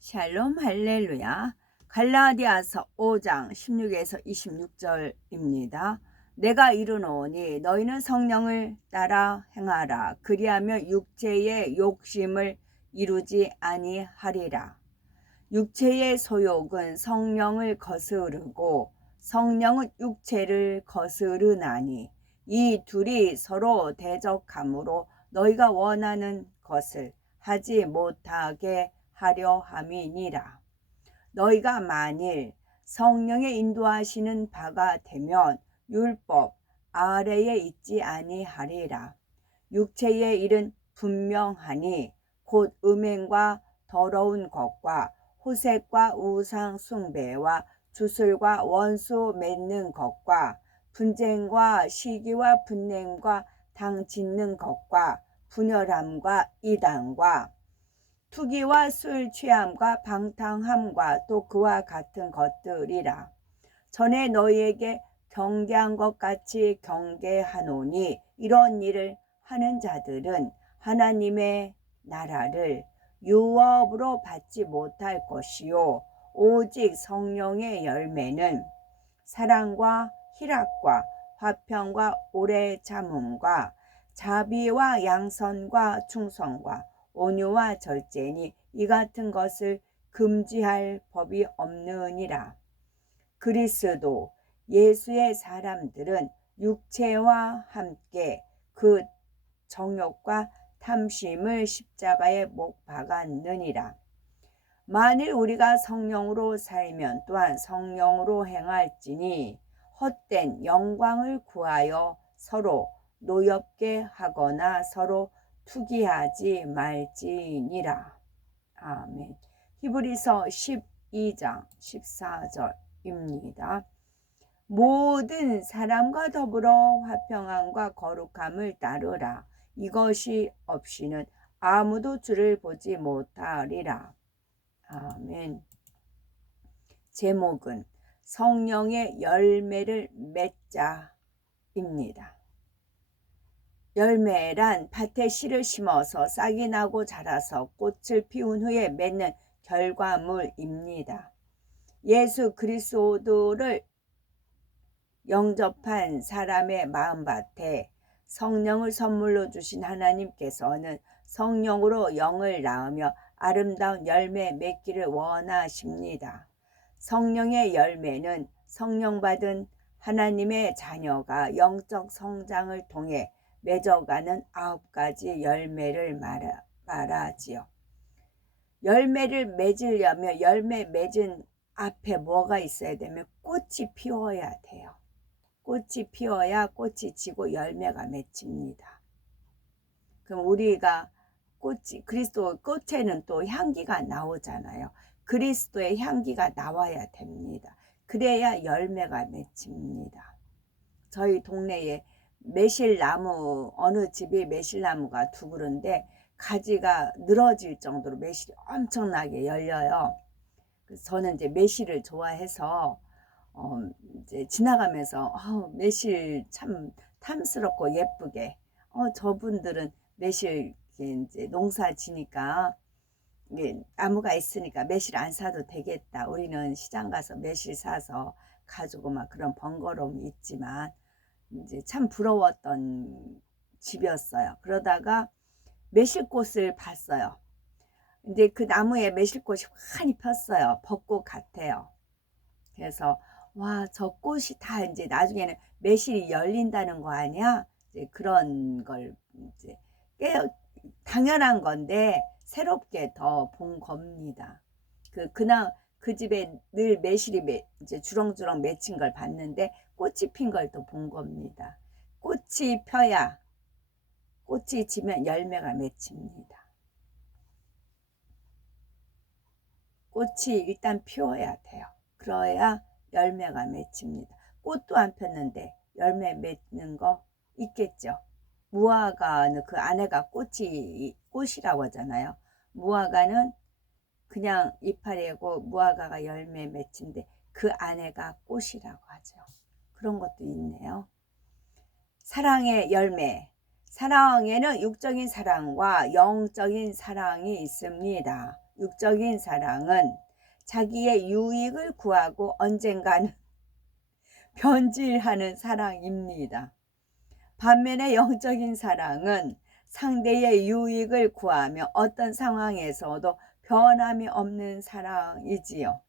샬롬 할렐루야. 갈라디아서 5장 16에서 26절입니다. 내가 이르노니 너희는 성령을 따라 행하라. 그리하면 육체의 욕심을 이루지 아니하리라. 육체의 소욕은 성령을 거스르고 성령은 육체를 거스르나니 이 둘이 서로 대적하므로 너희가 원하는 것을 하지 못하게 하려 함이니라. 너희가 만일 성령의 인도하시는 바가 되면 율법 아래에 있지 아니하리라. 육체의 일은 분명하니 곧 음행과 더러운 것과 호색과 우상 숭배와 주술과 원수 맺는 것과 분쟁과 시기와 분냄과 당 짓는 것과 분열함과 이단과 투기와 술 취함과 방탕함과 또 그와 같은 것들이라. 전에 너희에게 경계한 것 같이 경계하노니 이런 일을 하는 자들은 하나님의 나라를 유업으로 받지 못할 것이요 오직 성령의 열매는 사랑과 희락과 화평과 오래 참음과 자비와 양선과 충성과 온유와 절제니 이 같은 것을 금지할 법이 없느니라. 그리스도 예수의 사람들은 육체와 함께 그 정욕과 탐심을 십자가에 못 박았느니라. 만일 우리가 성령으로 살면 또한 성령으로 행할지니 헛된 영광을 구하여 서로 노엽게 하거나 서로 투기하지 말지니라. 아멘. 히브리서 12장 14절입니다. 모든 사람과 더불어 화평함과 거룩함을 따르라. 이것이 없이는 아무도 주를 보지 못하리라. 아멘. 제목은 성령의 열매를 맺자입니다. 열매란 밭에 씨를 심어서 싹이 나고 자라서 꽃을 피운 후에 맺는 결과물입니다. 예수 그리스도를 영접한 사람의 마음밭에 성령을 선물로 주신 하나님께서는 성령으로 영을 낳으며 아름다운 열매 맺기를 원하십니다. 성령의 열매는 성령 받은 하나님의 자녀가 영적 성장을 통해 맺어가는 9가지 열매를 말하지요. 열매를 맺으려면 열매 맺은 앞에 뭐가 있어야 되면 꽃이 피어야 돼요. 꽃이 피어야 꽃이 지고 열매가 맺힙니다. 그럼 우리가 그리스도 꽃에는 또 향기가 나오잖아요. 그리스도의 향기가 나와야 됩니다. 그래야 열매가 맺힙니다. 저희 동네에 매실나무, 어느 집에 매실나무가 두 그루인데 가지가 늘어질 정도로 매실이 엄청나게 열려요. 그래서 저는 이제 매실을 좋아해서 이제 지나가면서 매실 참 탐스럽고 예쁘게 저분들은 매실 이제 농사 지니까 나무가 있으니까 매실 안 사도 되겠다. 우리는 시장 가서 매실 사서 가지고 막 그런 번거로움이 있지만 이제 참 부러웠던 집이었어요. 그러다가 매실꽃을 봤어요. 근데 그 나무에 매실꽃이 환히 폈어요. 벚꽃 같아요. 그래서 와, 저 꽃이 다 이제 나중에는 매실이 열린다는 거 아니야? 이제 그런 걸 이제 당연한 건데 새롭게 더 본 겁니다. 그 집에 늘 매실이 이제 주렁주렁 맺힌 걸 봤는데 꽃이 핀 걸 또 본 겁니다. 꽃이 펴야 꽃이 지면 열매가 맺힙니다. 꽃이 일단 피워야 돼요. 그래야 열매가 맺힙니다. 꽃도 안 폈는데 열매 맺는 거 있겠죠. 무화과는 그 안에가 꽃이라고 하잖아요. 무화과는 그냥 이파리고 무화과가 열매 맺힌데 그 안에가 꽃이라고 하죠. 그런 것도 있네요. 사랑의 열매. 사랑에는 육적인 사랑과 영적인 사랑이 있습니다. 육적인 사랑은 자기의 유익을 구하고 언젠가는 변질하는 사랑입니다. 반면에 영적인 사랑은 상대의 유익을 구하며 어떤 상황에서도 변함이 없는 사랑이지요.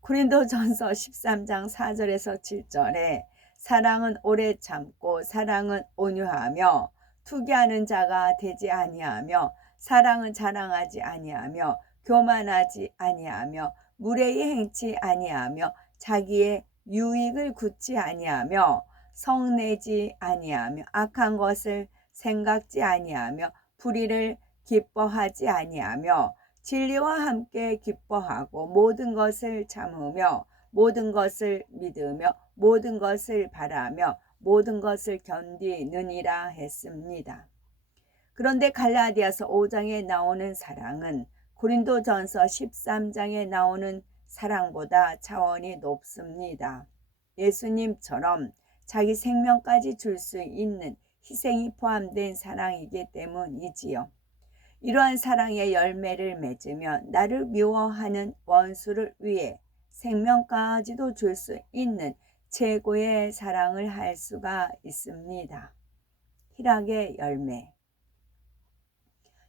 고린도전서 13장 4절에서 7절에 사랑은 오래 참고 사랑은 온유하며 투기하는 자가 되지 아니하며 사랑은 자랑하지 아니하며 교만하지 아니하며 무례히 행치 아니하며 자기의 유익을 굳지 아니하며 성내지 아니하며 악한 것을 생각지 아니하며 불의를 기뻐하지 아니하며 진리와 함께 기뻐하고 모든 것을 참으며 모든 것을 믿으며 모든 것을 바라며 모든 것을 견디느니라 했습니다. 그런데 갈라디아서 5장에 나오는 사랑은 고린도전서 13장에 나오는 사랑보다 차원이 높습니다. 예수님처럼 자기 생명까지 줄 수 있는 희생이 포함된 사랑이기 때문이지요. 이러한 사랑의 열매를 맺으면 나를 미워하는 원수를 위해 생명까지도 줄 수 있는 최고의 사랑을 할 수가 있습니다. 희락의 열매.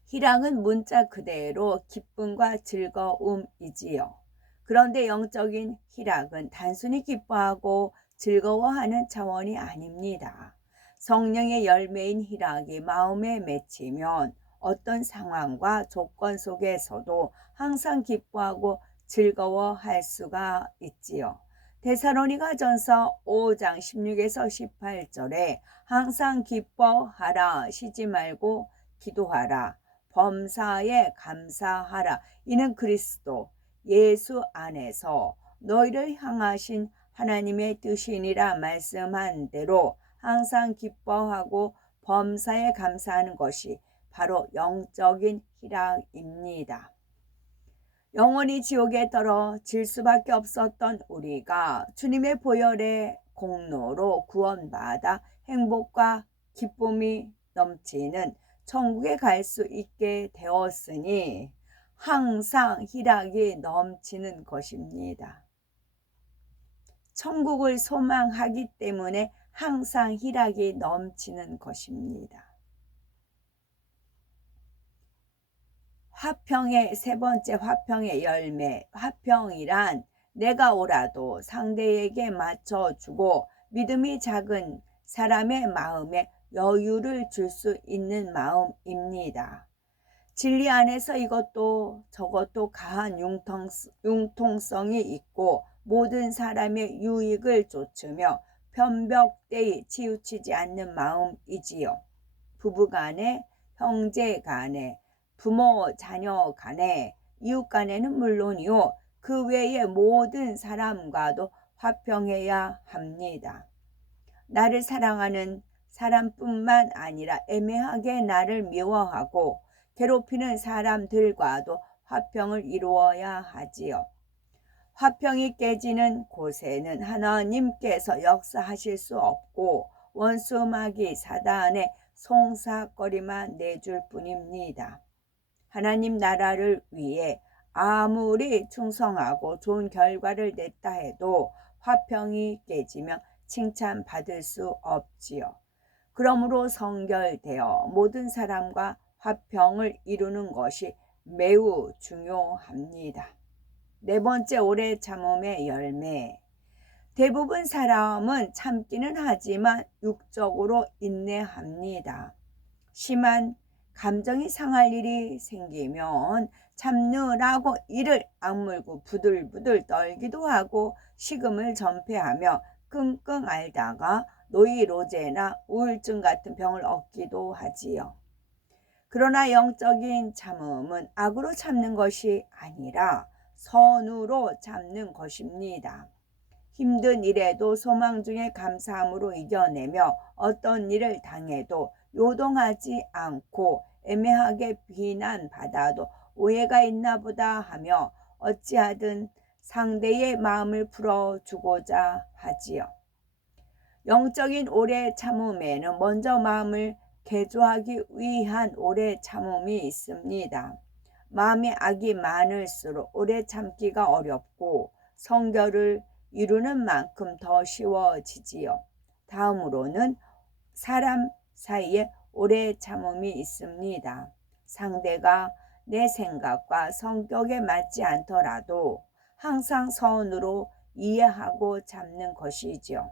희락은 문자 그대로 기쁨과 즐거움이지요. 그런데 영적인 희락은 단순히 기뻐하고 즐거워하는 차원이 아닙니다. 성령의 열매인 희락이 마음에 맺히면 어떤 상황과 조건 속에서도 항상 기뻐하고 즐거워할 수가 있지요. 데살로니가전서 5장 16에서 18절에 항상 기뻐하라, 쉬지 말고 기도하라, 범사에 감사하라. 이는 그리스도 예수 안에서 너희를 향하신 하나님의 뜻이니라 말씀한 대로 항상 기뻐하고 범사에 감사하는 것이 바로 영적인 희락입니다. 영원히 지옥에 떨어질 수밖에 없었던 우리가 주님의 보혈의 공로로 구원받아 행복과 기쁨이 넘치는 천국에 갈 수 있게 되었으니 항상 희락이 넘치는 것입니다. 천국을 소망하기 때문에 항상 희락이 넘치는 것입니다. 화평의 세 번째 화평의 열매. 화평이란 내가 오라도 상대에게 맞춰주고 믿음이 작은 사람의 마음에 여유를 줄 수 있는 마음입니다. 진리 안에서 이것도 저것도 가한 융통성이 있고 모든 사람의 유익을 좇으며 편벽되이 치우치지 않는 마음이지요. 부부간에, 형제간에, 부모 자녀 간에, 이웃 간에는 물론이요 그 외의 모든 사람과도 화평해야 합니다. 나를 사랑하는 사람뿐만 아니라 애매하게 나를 미워하고 괴롭히는 사람들과도 화평을 이루어야 하지요. 화평이 깨지는 곳에는 하나님께서 역사하실 수 없고 원수 마귀 사단의 송사거리만 내줄 뿐입니다. 하나님 나라를 위해 아무리 충성하고 좋은 결과를 냈다 해도 화평이 깨지면 칭찬받을 수 없지요. 그러므로 성결되어 모든 사람과 화평을 이루는 것이 매우 중요합니다. 네 번째, 오래 참음의 열매. 대부분 사람은 참기는 하지만 육적으로 인내합니다. 심한 감정이 상할 일이 생기면 참느라고 이를 악물고 부들부들 떨기도 하고 식음을 전폐하며 끙끙 앓다가 노이로제나 우울증 같은 병을 얻기도 하지요. 그러나 영적인 참음은 악으로 참는 것이 아니라 선으로 참는 것입니다. 힘든 일에도 소망 중에 감사함으로 이겨내며 어떤 일을 당해도 요동하지 않고 애매하게 비난받아도 오해가 있나 보다 하며 어찌하든 상대의 마음을 풀어주고자 하지요. 영적인 오래 참음에는 먼저 마음을 개조하기 위한 오래 참음이 있습니다. 마음에 악이 많을수록 오래 참기가 어렵고 성결을 이루는 만큼 더 쉬워지지요. 다음으로는 사람 사이에 오래 참음이 있습니다. 상대가 내 생각과 성격에 맞지 않더라도 항상 선으로 이해하고 참는 것이지요.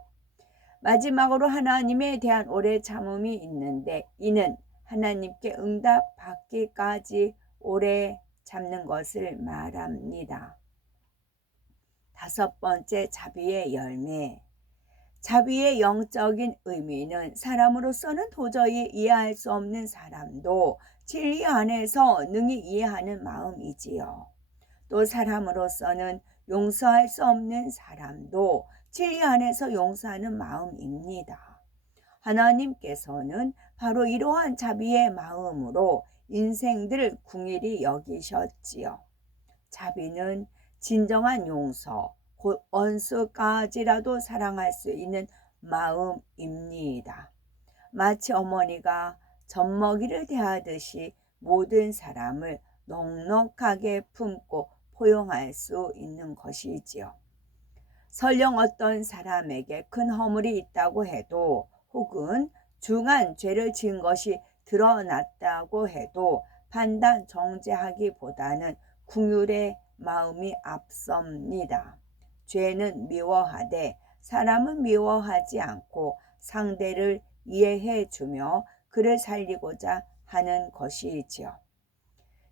마지막으로 하나님에 대한 오래 참음이 있는데 이는 하나님께 응답받기까지 오래 참는 것을 말합니다. 5번째, 자비의 열매. 자비의 영적인 의미는 사람으로서는 도저히 이해할 수 없는 사람도 진리 안에서 능히 이해하는 마음이지요. 또 사람으로서는 용서할 수 없는 사람도 진리 안에서 용서하는 마음입니다. 하나님께서는 바로 이러한 자비의 마음으로 인생들을 궁일이 여기셨지요. 자비는 진정한 용서, 곧 원수까지라도 사랑할 수 있는 마음입니다. 마치 어머니가 젖먹이를 대하듯이 모든 사람을 넉넉하게 품고 포용할 수 있는 것이지요. 설령 어떤 사람에게 큰 허물이 있다고 해도 혹은 중한 죄를 지은 것이 드러났다고 해도 판단 정죄하기보다는 긍휼의 마음이 앞섭니다. 죄는 미워하되 사람은 미워하지 않고 상대를 이해해 주며 그를 살리고자 하는 것이지요.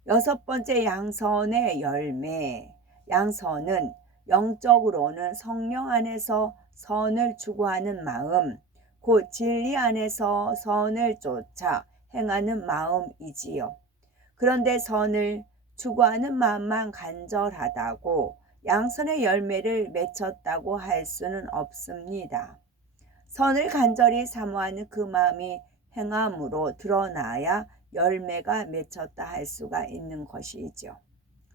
6번째, 양선의 열매. 양선은 영적으로는 성령 안에서 선을 추구하는 마음, 곧 진리 안에서 선을 쫓아 행하는 마음이지요. 그런데 선을 추구하는 마음만 간절하다고 양선의 열매를 맺혔다고 할 수는 없습니다. 선을 간절히 사모하는 그 마음이 행함으로 드러나야 열매가 맺혔다 할 수가 있는 것이죠.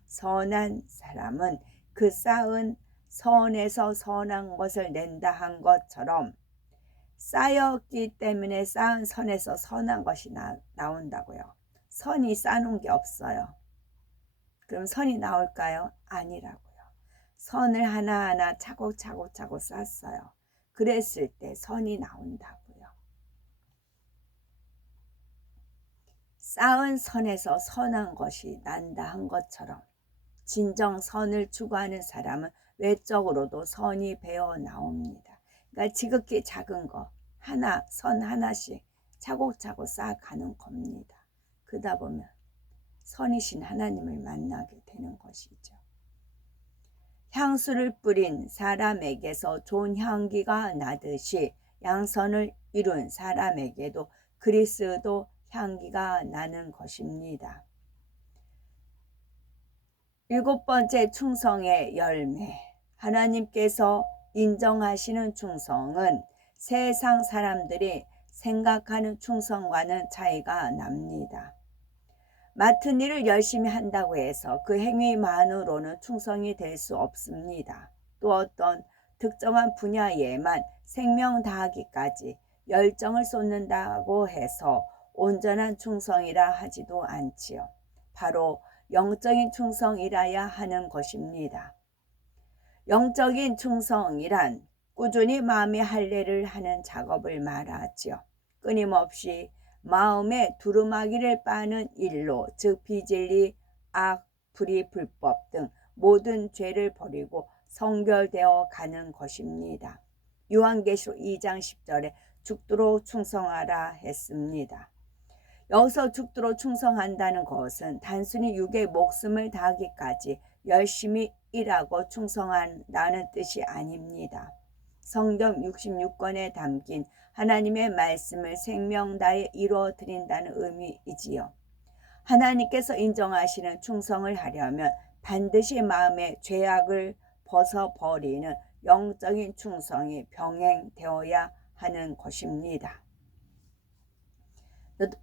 선한 사람은 그 쌓은 선에서 선한 것을 낸다 한 것처럼 쌓였기 때문에 쌓은 선에서 선한 것이 나온다고요. 선이 쌓는 게 없어요. 그럼 선이 나올까요? 아니라고요. 선을 하나하나 차곡차곡 쌓았어요. 그랬을 때 선이 나온다고요. 쌓은 선에서 선한 것이 난다 한 것처럼 진정 선을 추구하는 사람은 외적으로도 선이 배어 나옵니다. 그러니까 지극히 작은 거 하나, 선 하나씩 차곡차곡 쌓아가는 겁니다. 그러다 보면 선이신 하나님을 만나게 되는 것이죠. 향수를 뿌린 사람에게서 좋은 향기가 나듯이 양선을 이룬 사람에게도 그리스도 향기가 나는 것입니다. 7번째, 충성의 열매. 하나님께서 인정하시는 충성은 세상 사람들이 생각하는 충성과는 차이가 납니다. 맡은 일을 열심히 한다고 해서 그 행위만으로는 충성이 될 수 없습니다. 또 어떤 특정한 분야에만 생명 다하기까지 열정을 쏟는다고 해서 온전한 충성이라 하지도 않지요. 바로 영적인 충성이라야 하는 것입니다. 영적인 충성이란 꾸준히 마음의 할례를 하는 작업을 말하지요. 끊임없이 마음에 두루마기를 빠는 일로, 즉 비진리, 악, 불의, 불법 등 모든 죄를 버리고 성결되어 가는 것입니다. 요한계시록 2장 10절에 죽도록 충성하라 했습니다. 여기서 죽도록 충성한다는 것은 단순히 육의 목숨을 다하기까지 열심히 일하고 충성한다는 뜻이 아닙니다. 성경 66권에 담긴 하나님의 말씀을 생명 다해 이루어 드린다는 의미이지요. 하나님께서 인정하시는 충성을 하려면 반드시 마음의 죄악을 벗어버리는 영적인 충성이 병행되어야 하는 것입니다.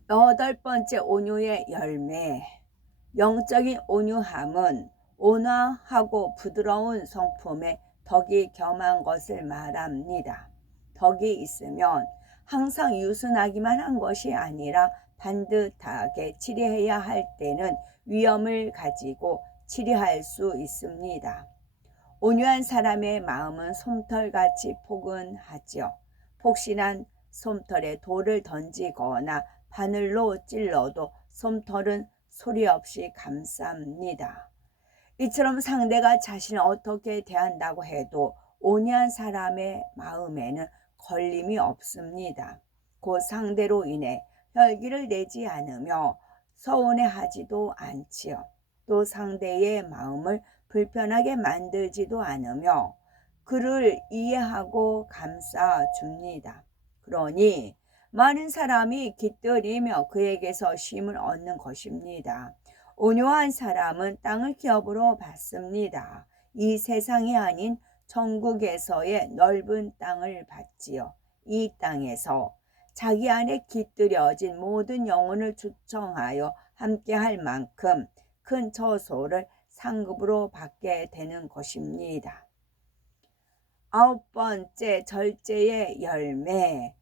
8번째, 온유의 열매. 영적인 온유함은 온화하고 부드러운 성품에 덕이 겸한 것을 말합니다. 덕이 있으면 항상 유순하기만 한 것이 아니라 반듯하게 치리해야 할 때는 위엄을 가지고 치리할 수 있습니다. 온유한 사람의 마음은 솜털같이 포근하지요. 폭신한 솜털에 돌을 던지거나 바늘로 찔러도 솜털은 소리 없이 감쌉니다. 이처럼 상대가 자신을 어떻게 대한다고 해도 온유한 사람의 마음에는 걸림이 없습니다. 그 상대로 인해 혈기를 내지 않으며 서운해하지도 않지요. 또 상대의 마음을 불편하게 만들지도 않으며 그를 이해하고 감싸줍니다. 그러니 많은 사람이 깃들이며 그에게서 쉼을 얻는 것입니다. 온유한 사람은 땅을 기업으로 받습니다. 이 세상이 아닌 천국에서의 넓은 땅을 받지요. 이 땅에서 자기 안에 깃들여진 모든 영혼을 초청하여 함께할 만큼 큰 처소를 상급으로 받게 되는 것입니다. 9번째, 절제의 열매.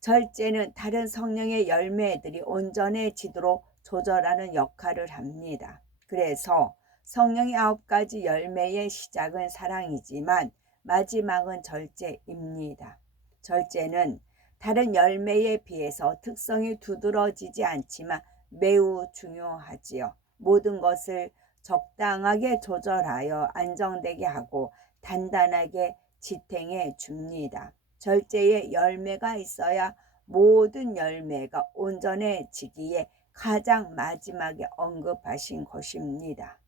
절제는 다른 성령의 열매들이 온전해지도록 조절하는 역할을 합니다. 그래서 성령의 9가지 열매의 시작은 사랑이지만 마지막은 절제입니다. 절제는 다른 열매에 비해서 특성이 두드러지지 않지만 매우 중요하지요. 모든 것을 적당하게 조절하여 안정되게 하고 단단하게 지탱해 줍니다. 절제의 열매가 있어야 모든 열매가 온전해지기에 가장 마지막에 언급하신 것입니다.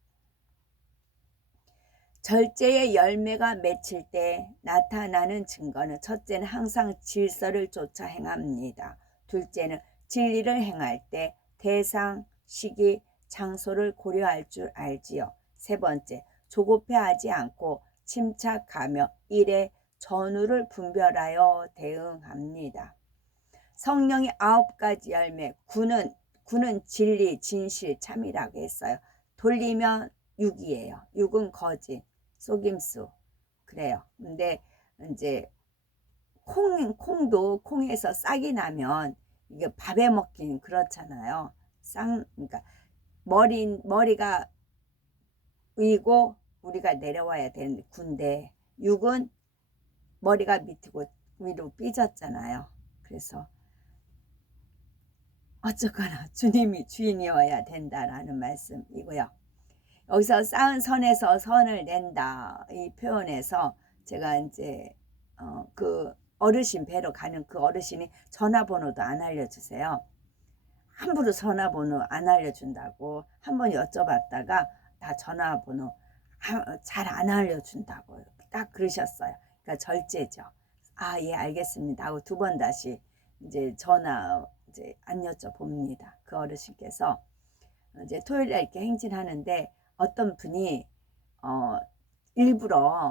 절제의 열매가 맺힐 때 나타나는 증거는 첫째는 항상 질서를 쫓아 행합니다. 둘째는 진리를 행할 때 대상, 시기, 장소를 고려할 줄 알지요. 세 번째, 조급해하지 않고 침착하며 일의 전후를 분별하여 대응합니다. 성령의 9가지 열매, 구는 진리, 진실, 참이라고 했어요. 돌리면 6이에요. 6은 거짓, 속임수. 그래요. 근데 이제 콩도 콩에서 싹이 나면 이게 밥에 먹긴 그렇잖아요. 그러니까 머리가 위고 우리가 내려와야 되는 군데 6은 머리가 밑이고 위로 삐졌잖아요. 그래서 어쨌거나 주님이 주인이어야 된다라는 말씀이고요. 여기서 쌓은 선에서 선을 낸다 이 표현에서 제가 이제 그 어르신 뵈러 가는 그 어르신이 전화번호도 안 알려주세요. 함부로 전화번호 안 알려준다고 한번 여쭤봤다가 다 전화번호 잘 안 알려준다고 딱 그러셨어요. 그러니까 절제죠. 아, 예, 알겠습니다 하고 두 번 다시 이제 전화 이제 안 여쭤봅니다. 그 어르신께서 이제 토요일에 이렇게 행진하는데 어떤 분이 일부러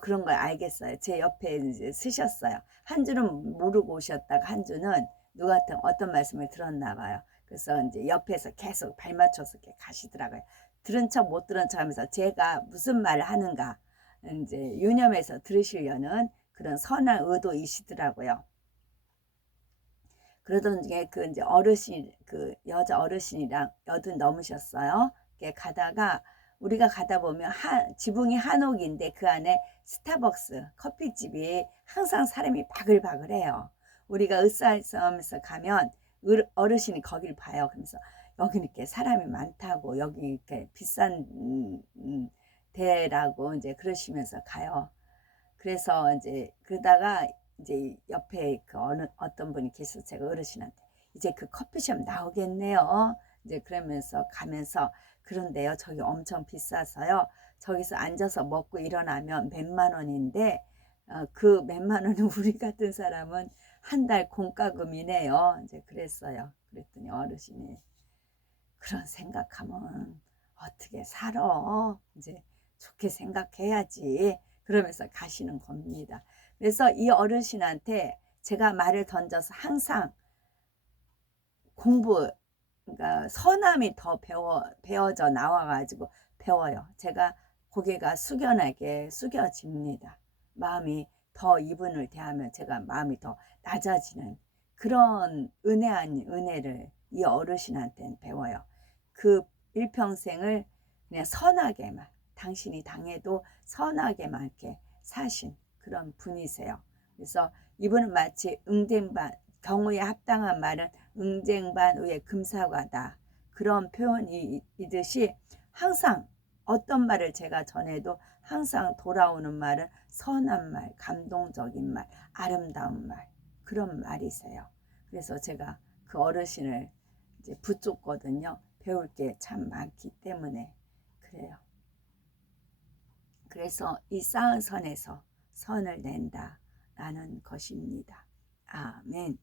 그런 걸 알겠어요. 제 옆에 이제 쓰셨어요. 한 줄은 모르고 오셨다가 한 줄은 누구한테 어떤 말씀을 들었나 봐요. 그래서 이제 옆에서 계속 발 맞춰서 이렇게 가시더라고요. 들은 척 못 들은 척 하면서 제가 무슨 말을 하는가 이제 유념해서 들으시려는 그런 선한 의도이시더라고요. 그러던 중에 그 이제 그 여자 어르신이랑 80 넘으셨어요. 가다가 우리가 가다 보면 지붕이 한옥인데 그 안에 스타벅스 커피집이 항상 사람이 바글바글해요. 우리가 으쌰으쌰하면서 가면 어르신이 거길 봐요. 그러면서 여기 이렇게 사람이 많다고 여기 이렇게 비싼 데라고 이제 그러시면서 가요. 그래서 이제 그러다가 이제 옆에 그 어떤 분이 계셔서 제가 어르신한테 이제 그 커피숍 나오겠네요. 이제 그러면서 가면서 그런데요, 저기 엄청 비싸서요. 저기서 앉아서 먹고 일어나면 몇만 원인데 그 몇만 원은 우리 같은 사람은 한 달 공과금이네요. 이제 그랬어요. 그랬더니 어르신이 그런 생각하면 어떻게 살아? 이제 좋게 생각해야지. 그러면서 가시는 겁니다. 그래서 이 어르신한테 제가 말을 던져서 항상 그러니까 선함이 더 배워져 나와가지고 배워요. 제가 고개가 숙여집니다. 마음이 더 이분을 대하면 제가 마음이 더 낮아지는 그런 은혜 아닌 은혜를 이 어르신한테는 배워요. 그 일평생을 그냥 선하게만, 당신이 당해도 선하게만 이렇게 사신 그런 분이세요. 그래서 이분은 마치 응쟁반, 경우에 합당한 말은 응쟁반 의의 금사과다, 그런 표현이듯이 항상 어떤 말을 제가 전해도 항상 돌아오는 말은 선한 말, 감동적인 말, 아름다운 말, 그런 말이세요. 그래서 제가 그 어르신을 이제 붙잡거든요. 배울 게 참 많기 때문에 그래요. 그래서 이 쌓은 선에서 선을 낸다라는 것입니다. 아멘.